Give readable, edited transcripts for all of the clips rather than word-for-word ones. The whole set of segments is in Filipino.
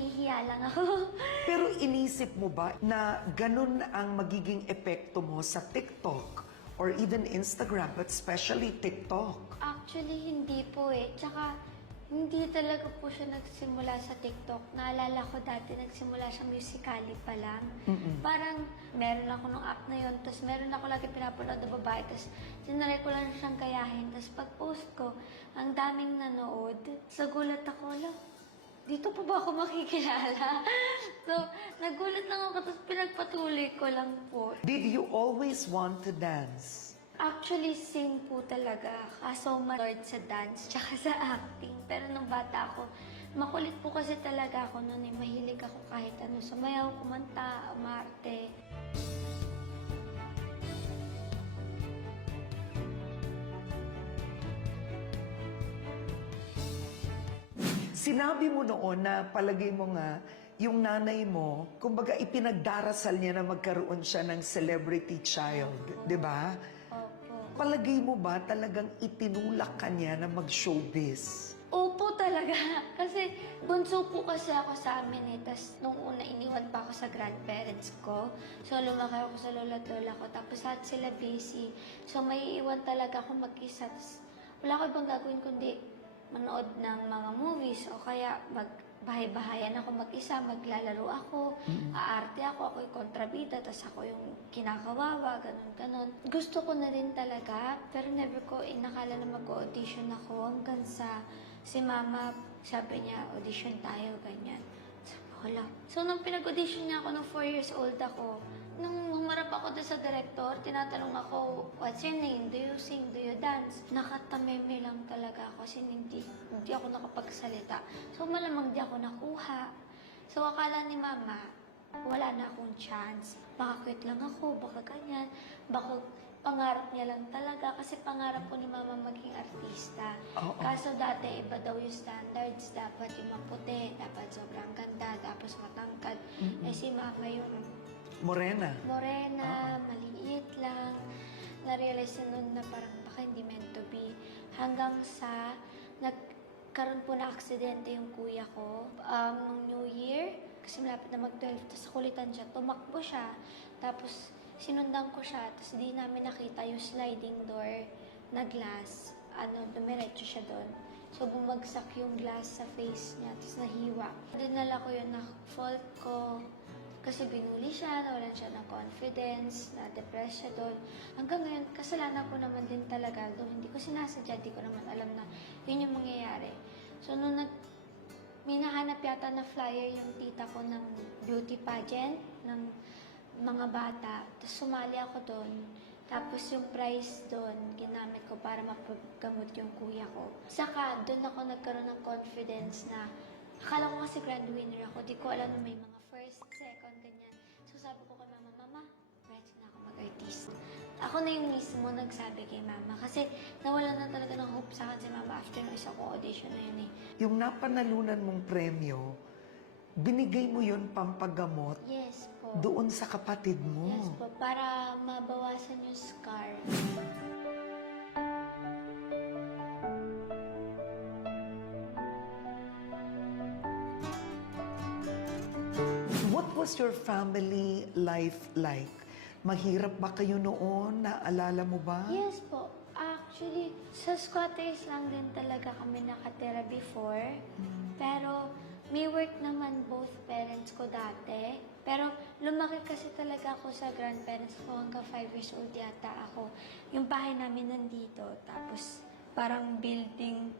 nahihiya lang ako. Pero inisip mo ba na ganun ang magiging epekto mo sa TikTok or even Instagram, but especially TikTok? Actually, hindi po eh. Tsaka, hindi talaga po siya nagsimula sa TikTok. Naalala ko dati, nagsimula siya Musical.ly pa lang. Parang, meron ako nung app na yun, tapos meron ako lagi pinapanood na babae, tapos sinanay ko lang siyang gayahin. Tapos pag-post ko, ang daming nanood. So, gulat ako, dito pa ba ako makikilala? So, nagulat lang ako, tapos pinagpatuloy ko lang po. Did you always want to dance? Actually, sing po talaga. Kaso manood sa dance, tsaka sa acting. Pero nung bata ako, makulit po kasi talaga ako noon eh. Mahilig ako kahit ano. Sumayaw, kumanta, umarte. Sinabi mo noon na palagay mo nga, yung nanay mo, kumbaga ipinagdarasal niya na magkaroon siya ng celebrity child, di ba? Opo. Palagay mo ba talagang itinulak ka niya na mag-showbiz? Opo talaga. Kasi bunso po kasi ako sa amin eh. Tapos nung una iniwan pa ako sa grandparents ko. So lumaki ako sa lola at lola ko. Tapos lahat sila busy. So may iwan talaga ako mag-isa. Tapos wala ko ibang gagawin kundi manood ng mga movies o kaya magbahay-bahayan ako mag-isa, maglalaro ako, aarte ako yung kontrabida, tapos ako yung kinakawawa, ganun-ganun. Gusto ko na rin talaga, pero never ko inakala na mag-audition ako hanggang sa si mama, sabi niya, audition tayo, ganyan. Sabi ko, hala. So, nung pinag-audition niya ako, nung 4 years old ako, nung humarap ako doon sa director, tinatanong ako, what's your name? Do you sing? Do you dance? Nakatameme lang talaga ako kasi hindi ako nakapagsalita. So malamang di ako nakuha. So akala ni mama, wala na akong chance. Baka quit lang ako, baka ganyan. Baka pangarap niya lang talaga kasi pangarap ko ni mama maging artista. Kaso dati iba daw yung standards. Dapat yung maputi, dapat sobrang ganda, tapos matangkad. Eh si mama yung Morena? Morena, maliit lang. Na-realize nun na parang baka hindi meant to be. Hanggang sa nagkaroon po na aksidente yung kuya ko. Nung New Year, kasi malapit na mag-12, tapos kulitan siya, tumakbo siya. Tapos sinundan ko siya, tapos di namin nakita yung sliding door na glass. Dumiretso siya doon. So, bumagsak yung glass sa face niya, tapos nahiwa. Dinala ko yun na fault ko. Kasi binuli siya, nawalan siya ng confidence, na-depress siya doon. Hanggang ngayon, kasalanan ko naman din talaga doon. Hindi ko sinasadya, hindi ko naman alam na yun yung mangyayari. So, nung may nahanap yata na flyer yung tita ko ng beauty pageant ng mga bata. Tapos sumali ako doon. Tapos yung prize doon, ginamit ko para mapagamot yung kuya ko. Saka, doon ako nagkaroon ng confidence na akala ko kasi grand winner ako. Di ko alam na may mga first, second, ganyan. So sabi ko kay mama, Mama, ready na ako mag-artist. Ako na yung mismo nagsabi kay mama. Kasi nawalan na talaga ng hope sa akin si mama after ng isa ko audition na yun eh. Yung napanalunan mong premyo, binigay mo yun pampagamot Yes po. doon sa kapatid mo. Yes po. Para mabawasan yung scar. What was your family life like? Mahirap ba kayo noon? Naalala mo ba? Yes po. Actually, sa squatters lang din talaga kami nakatira before. Pero may work naman both parents ko dati. Pero lumaki kasi talaga ako sa grandparents ko hanggang 5 years old yata ako. Yung bahay namin nandito. Tapos parang building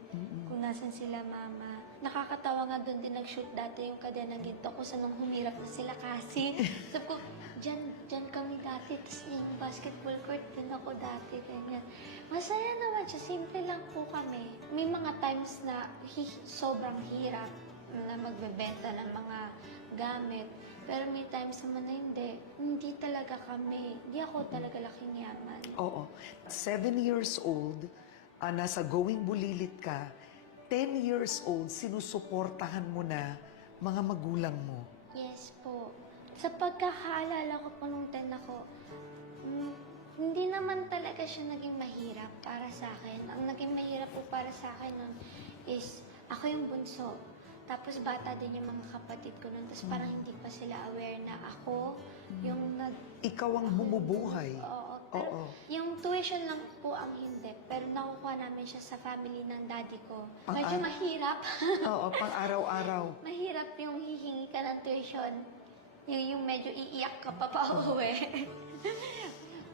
kung nasan sila mama. Nakakatawa nga doon din nag-shoot dati yung kadena ginto ko sa nung humirap na sila kasi. Sabi ko, dyan kami dati. Tapos yung basketball court din ako dati. Ganyan. Masaya naman siya. Simple lang po kami. May mga times na sobrang hirap na magbebenta ng mga gamit. Pero may times naman na hindi. Hindi talaga kami. Hindi ako talaga laking yaman. Oo. 7 years old, nasa Going Bulilit ka, 10 years old, sinusuportahan mo na mga magulang mo. Yes po. Sa pagkakaalala ko po nung 10 ako, hindi naman talaga siya naging mahirap para sa akin. Ang naging mahirap po para sa akin nun is, ako yung bunso. Tapos bata din yung mga kapatid ko nun. Tapos parang hindi pa sila aware na ako yung Ikaw ang bumubuhay. Oo. Pero Oo. yung tuition lang po ang hindi. Pero nakukuha namin siya sa family ng daddy ko. Pang- Medyo mahirap. Oo, pang araw-araw. Mahirap yung hihingi ka ng tuition. Yung medyo iiyak ka pa pauwi.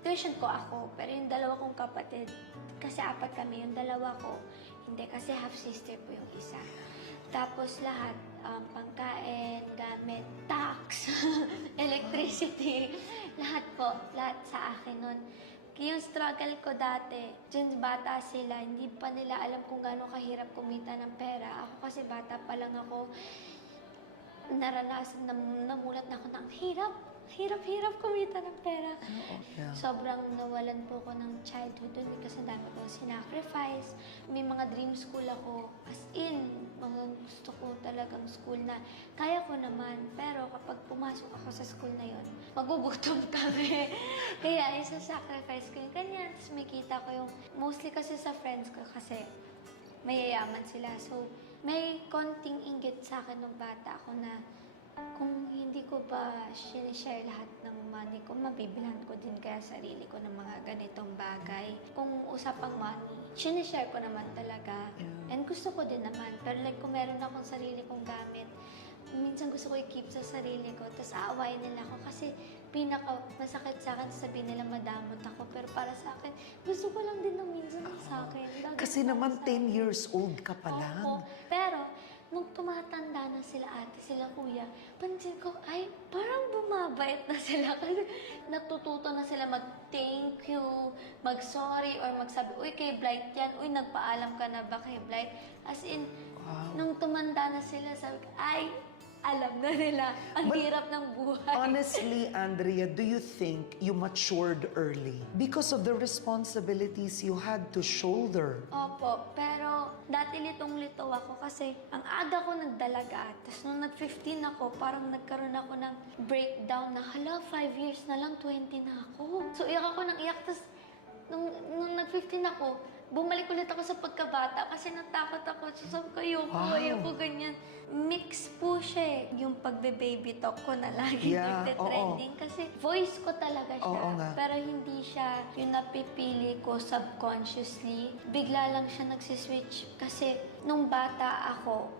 Tuition ko ako, pero yung dalawa kong kapatid, kasi apat kami, yung dalawa ko, hindi, kasi half-sister po yung isa. Tapos lahat, pangkain, gamit, tax, electricity, lahat po, lahat sa akin nun. Yung struggle ko dati, dyan bata sila, hindi pa nila alam kung gaano kahirap kumita ng pera. Ako kasi bata pa lang ako, naranasan, namulat na ako ng hirap kumita ng pera. Yeah. Sobrang nawalan po ko ng childhood dun kasi dami ko sinacrifice. May mga dream school ako, as in, mga gusto ko talagang school na kaya ko naman. Pero kapag pumasok ako sa school na yon, magugutom kami. Kaya isa-sacrifice ko yung ganyan. Tapos may kita ko yung, mostly kasi sa friends ko kasi mayayaman sila. So, may konting inggit sa akin nung bata ako na kung hindi ko pa sinishare lahat ng money ko, mabibilan ko din kaya sarili ko ng mga ganitong bagay. Kung usapang money, sinishare ko naman talaga. Yeah. And gusto ko din naman. Pero like kung meron akong sarili kong gamit, minsan gusto ko i-keep sa sarili ko, tapos aawayin nila ako kasi pinaka masakit sa akin sabihin nila madamot ako. Pero para sa akin, gusto ko lang din ng minsan sa akin. Kasi naman 10 years old ka pa lang. Opo. Pero, nung tumatanda na sila ate, sila kuya, pansin ko, ay, parang bumabait na sila. Kasi natututo na sila mag-thank you, mag-sorry, or magsabi, uy, kay Blight yan, uy, nagpaalam ka na ba kay Blight? As in, nung tumanda na sila, sabi ko, ay, alam na nila, ang hirap ng buhay. Honestly, Andrea, do you think you matured early because of the responsibilities you had to shoulder? Opo, pero dati litong-lito ako kasi ang aga ko nagdalaga. Tapos nung nag-15 ako, parang nagkaroon ako ng breakdown na, hala, 5 years na lang, 20 na ako. So iyak ako ng iyak. Tapos nung nag-15 ako, bumalik ulit ako sa pagkabata kasi natakot ako. So sabi ko, ayoko, ganyan. Mix po siya eh. Yung pagbe-baby talk ko na lagi nagte-trending. Kasi voice ko talaga siya. Oo nga. Pero hindi siya yung napipili ko subconsciously. Bigla lang siya nagsiswitch. Kasi nung bata ako,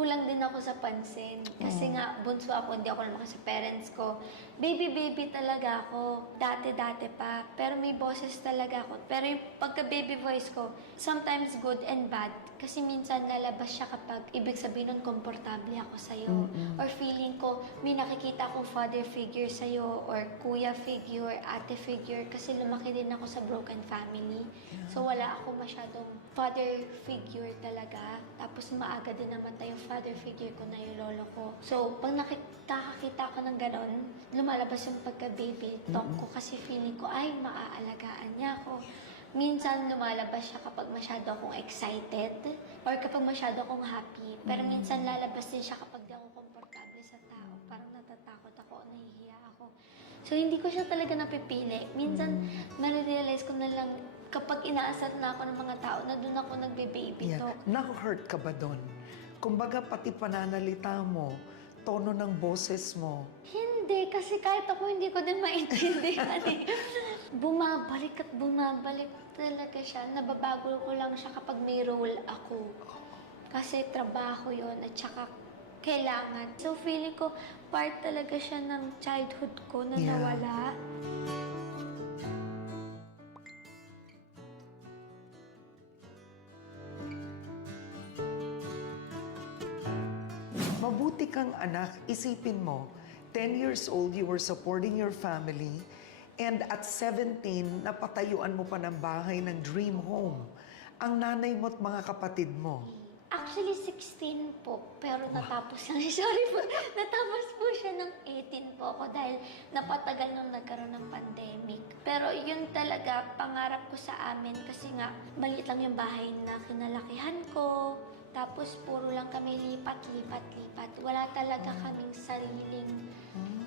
kulang din ako sa pansin. Kasi nga, bunso ako, hindi ako naman sa parents ko. Baby talaga ako. Dati pa. Pero may boses talaga ako. Pero yung pagka-baby voice ko, sometimes good and bad. Kasi minsan lalabas siya kapag ibig sabihin nun, komportable ako sa'yo. Or feeling ko, may nakikita akong father figure sa'yo, or kuya figure, ate figure. Kasi lumaki din ako sa broken family. So wala ako masyadong father figure talaga. Tapos maaga din naman tayong father figure ko na yung lolo ko. So pag nakakita ko ng ganon, lumalabas yung pagka-baby talk ko kasi feeling ko, ay, maaalagaan niya ako. Minsan lumalabas siya kapag masyado akong excited or kapag masyado akong happy. Pero minsan lalabas din siya kapag di ako komportable sa tao. Parang natatakot ako, nahihiya ako. So hindi ko siya talaga napipili. Minsan marirealize ko na lang kapag inaasar na ako ng mga tao na doon ako nagbe-baby talk. Na-hurt ka ba doon? Kumbaga pati pananalita mo, tono ng boses mo. Hindi, kasi kahit ako hindi ko din maintindihan eh. Bumabalik at bumabalik talaga siya. Nababago ko lang siya kapag may role ako. Kasi trabaho yon at saka kailangan. So feeling ko, part talaga siya ng childhood ko na nawala. Mabuti kang anak, isipin mo, 10 years old, you were supporting your family, and at 17, napatayuan mo pa ng bahay ng dream home. Ang nanay mo at mga kapatid mo. Actually, 16 po. Pero natapos lang. Sorry po. Natapos po siya ng 18 po ako dahil napatagal nung nagkaroon ng pandemic. Pero yun talaga, pangarap ko sa amin kasi nga, maliit lang yung bahay na kinalakihan ko. Tapos puro lang kami lipat. Wala talaga kaming sariling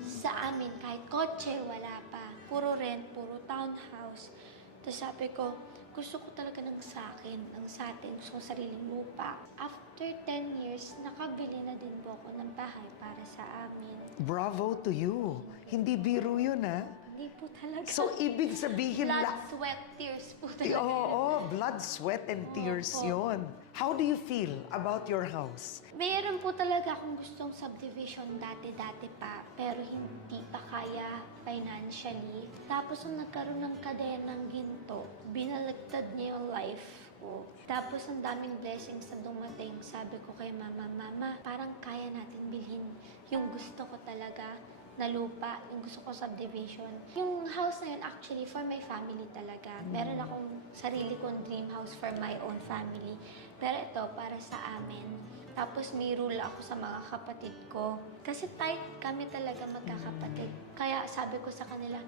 sa amin. Kahit kotse, wala pa. Puro rent, puro townhouse. Tapos sabi ko, gusto ko talaga ng sa akin, ng sa atin, gusto ko sariling lupa. After after 10 years, nakabili na din po ako ng bahay para sa amin. Bravo to you. Hindi biro yun, ha? Hindi po talaga. So, ibig sabihin blood, sweat, tears po talaga. Oo, blood, sweat, and tears Opo. yon. How do you feel about your house? Mayroon po talaga akong gustong subdivision dati pa, pero hindi pa kaya financially. Tapos nung nagkaroon ng kadenang ginto, binaliktad niya yung life ko. Tapos ang daming blessings na dumating. Sabi ko kay mama, parang kaya natin bilhin yung gusto ko talaga na lupa, yung gusto ko subdivision. Yung house na yun actually for my family talaga. Meron akong sarili kong dream house for my own family. Pero ito, para sa amin. Tapos may rule ako sa mga kapatid ko. Kasi tight kami talaga magkakapatid. Kaya sabi ko sa kanila,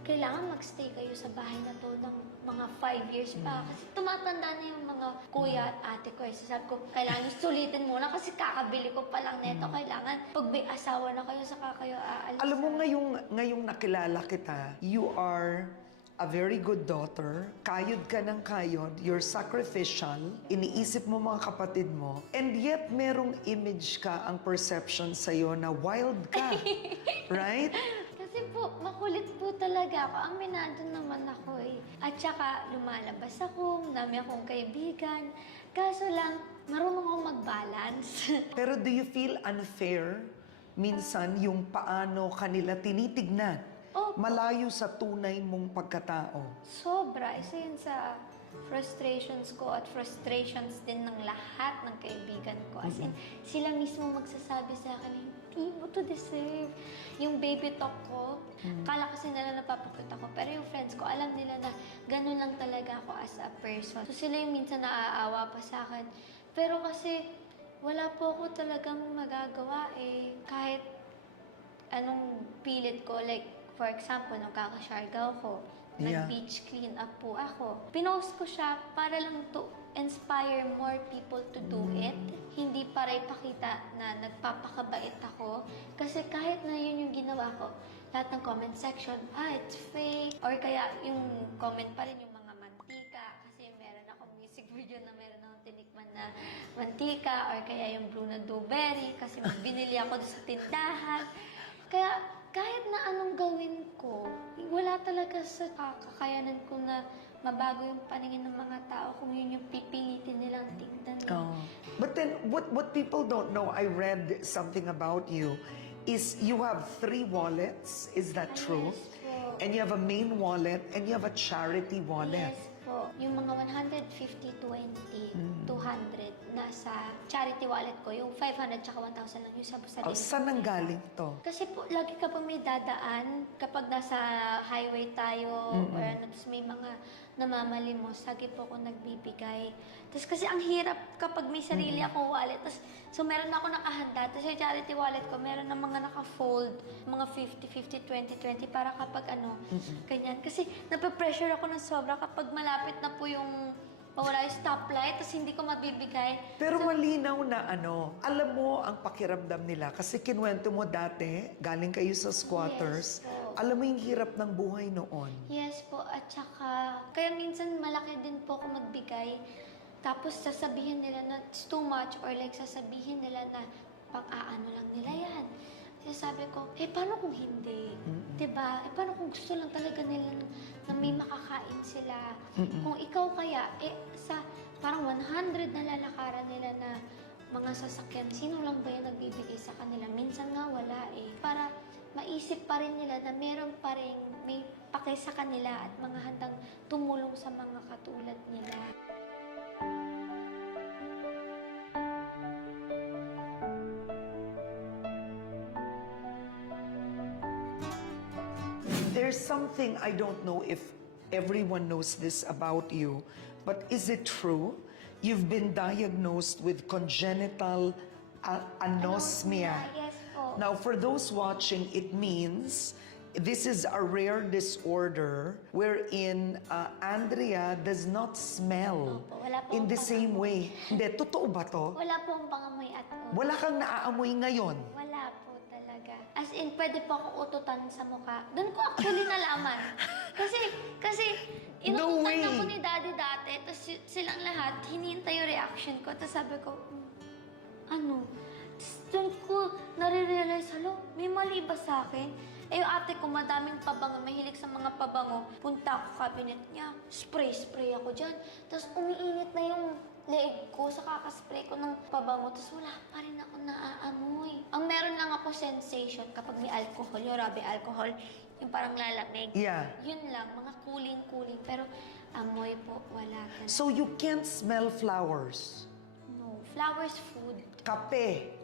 kailangan magstay kayo sa bahay na to ng mga 5 years pa. Kasi tumatanda na yung mga kuya at ate ko. So sabi ko, kailangan nyo sulitin muna kasi kakabili ko pa lang neto. Kailangan pag may asawa na kayo, saka kayo aalis. Alam mo, ngayong nakilala kita, you are a very good daughter, kayod ka ng kayod, you're sacrificial, iniisip mo mga kapatid mo, and yet merong image ka, ang perception sa'yo na wild ka. Right? Kasi po, makulit po talaga ako. Aminado naman ako eh. At saka, lumalabas ako, dami akong kaibigan. Kaso lang, marunong akong mag-balance. Pero do you feel unfair minsan yung paano kanila tinitignan? Opo. Malayo sa tunay mong pagkatao. Sobra. Isa yun sa frustrations ko at frustrations din ng lahat ng kaibigan ko. As in, sila mismo magsasabi sa akin, hindi mo to deserve. Yung baby talk ko, kala kasi nila napapakit ako. Pero yung friends ko, alam nila na ganun lang talaga ako as a person. So sila yung minsan naaawa pa sa akin. Pero kasi, wala po ako talagang magagawa eh. Kahit anong pilit ko, like, for example, nung kakashargaw ko, Yeah. nag-beach clean up po ako. Pinost ko siya para lang to inspire more people to do it. Hindi para ipakita na nagpapakabait ako. Kasi kahit na yun yung ginawa ko, lahat ng comment section, it's fake. Or kaya yung comment pa rin yung mga mantika. Kasi meron akong music video na meron akong tinikman na mantika. Or kaya yung Bruno Dewberry kasi binili ako doon sa tindahan. Kaya kahit na anong gawin ko, wala talaga sa kakayanan ko na mabago yung paningin ng mga tao kung yun yung pipilitin nilang tingnan. Oh. But then, what people don't know, I read something about you, is you have 3 wallets. Is that true? Yes po. And you have a main wallet and you have a charity wallet. Yes po. Yung mga 150, 20, 200 nasa charity wallet ko. Yung 500 tsaka 1,000 lang yung sa sarili. Oh, saan nang galing to? Kasi po, lagi kapag may dadaan, kapag nasa highway tayo, or ano, tapos may mga namamalimos, lagi po ako nagbibigay. Tapos kasi ang hirap kapag may sarili akong wallet. Tapos, so meron ako nakahanda. Tapos yung charity wallet ko, meron na mga naka-fold, mga 50, 20, 20, para kapag ano, ganyan. Kasi nape-pressure ako ng sobra kapag malapit na po yung mawala yung stoplight, tapos hindi ko mabibigay. Pero malinaw na alam mo ang pakiramdam nila. Kasi kinwento mo dati, galing kayo sa squatters. Yes po. Alam mo yung hirap ng buhay noon. Yes po, at saka, kaya minsan malaki din po ako magbigay. Tapos sasabihin nila na it's too much, or like sasabihin nila na pang-aano lang nila yan. Kaya sabi ko, paano kung hindi? Diba? Paano kung gusto lang talaga nila na may makakain sila? Kung ikaw kaya, sa parang 100 na lalakaran nila na mga sasakyan, sino lang ba yung nagbibigay sa kanila? Minsan nga wala eh. Para maisip pa rin nila na meron pa rin may pake sa kanila at mga handang tumulong sa mga katulad nila. There's something, I don't know if everyone knows this about you, but is it true? You've been diagnosed with congenital anosmia. Yes po. Now, for those watching, it means this is a rare disorder wherein Andrea does not smell Opo, wala po in the akong same way. Hindi, totoo ba to? Wala pong pangamoy at all. Wala kang naaamoy ngayon. Wala po talaga. As in, pwede po ako ututan sa mukha. Doon ko actually nalaman. Kasi No inututan way. ako ni Daddy dati, tapos silang lahat, hinihintay yung reaction ko. Tapos sabi ko, ano. Tapos doon ko nare-realize, halo, may mali ba sa akin? Eh, yung ate ko, madaming pabango, mahilig sa mga pabango. Punta ako cabinet niya, spray ako dyan. Tapos umiinit na yung leeg ko sa kakaspray ko ng pabango. Tapos wala pa rin ako naaamoy. Ang meron lang ako sensation kapag may alcohol, yung rubbing alcohol, yung parang lalamig. Yeah. Yun lang, mga cooling. Pero amoy po, wala talaga. So you can't smell flowers. No, flowers food. Kape.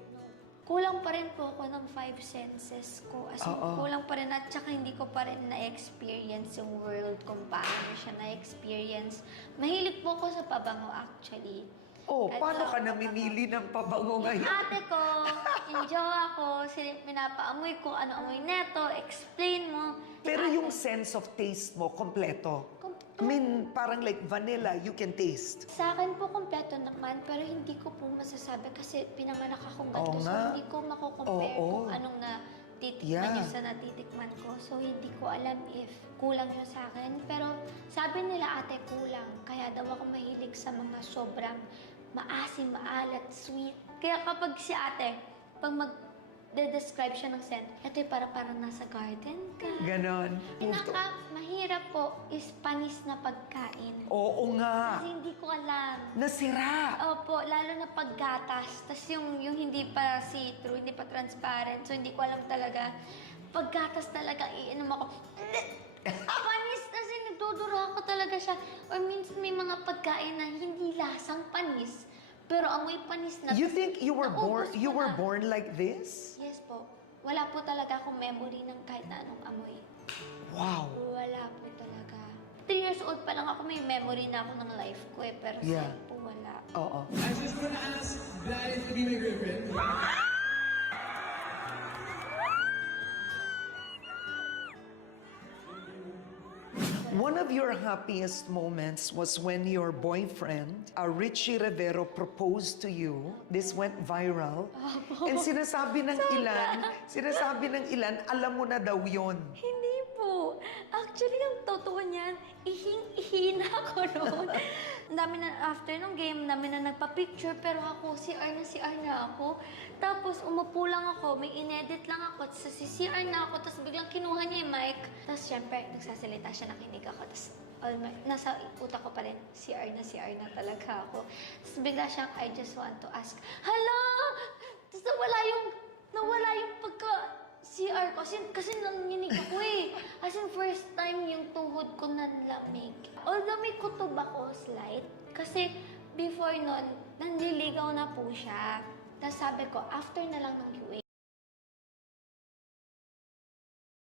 Kulang pa rin po ako ng 5 senses ko. As in, Oo. kulang pa rin at saka hindi ko pa rin na-experience yung world kung paano siya na-experience. Mahilig po ako sa pabango actually. Oh, Kahit paano wala ka akong namimili ng pabango Yung ngayon? ate ko, enjoy ako, pinapaamoy ko, ano amoy neto, explain mo. Pero yung sense of taste mo, kompleto. I mean, parang like vanilla, you can taste. Sa akin po kompleto naman, pero hindi ko po masasabi kasi pinanganak akong Oo ganito. So, nga. hindi ko makukompare Oo. kung anong natitikman Yeah. niya sa natitikman ko. So, hindi ko alam if kulang siya sa akin. Pero sabi nila, ate, kulang. Kaya daw ako mahilig sa mga sobrang maasim, maalat, sweet. Kaya kapag si ate, pag mag-describe siya ng scent, ito yung parang nasa garden ka. Ganon. Mahirap po is panis na pagkain. Oo nga. Kasi hindi ko alam. Nasira. Opo, lalo na paggatas. Tapos yung hindi pa see-through, hindi pa transparent. So, hindi ko alam talaga. Paggatas talaga, iinom ako. Panis, kasi nagdudura ako talaga siya. Or minsan may mga pagkain na hindi lasang panis, pero amoy panis na. You think you were born Naubos ko you were na. born like this? Yes po. Wala po talaga akong memory ng kahit na anong amoy. Wow. Wala po talaga. 3 years old pa lang ako, may memory na ako ng life ko eh. Pero Yeah. sa'yo po wala. Oo. I just want to ask Gladys to be my girlfriend. One of your happiest moments was when your boyfriend, Richie Rivero, proposed to you. This went viral. And sinasabi ng ilan, alam mo na daw yon. Hindi po. Actually, ang totoo niyan, ihing-ihi na ako noon. Ang dami na, after nung game, dami na nagpa-picture, pero ako, CR na ako. Tapos, umupo lang ako, may inedit lang ako, tapos CR na ako, tapos biglang kinuha niya yung mic. Tapos, syempre, nagsasalita siya, nakinig ako, tapos, nasa utak ko pa rin, CR na talaga ako. Tapos, bigla siyang, I just want to ask, hala! Tapos, nawala yung CR ko. Kasi nanginig ako eh. As in, first time yung tuhod ko nanlamig. Although may kutob ako, slight. Kasi before nun, nanliligaw na po siya. Tapos sabi ko, after na lang ng UA.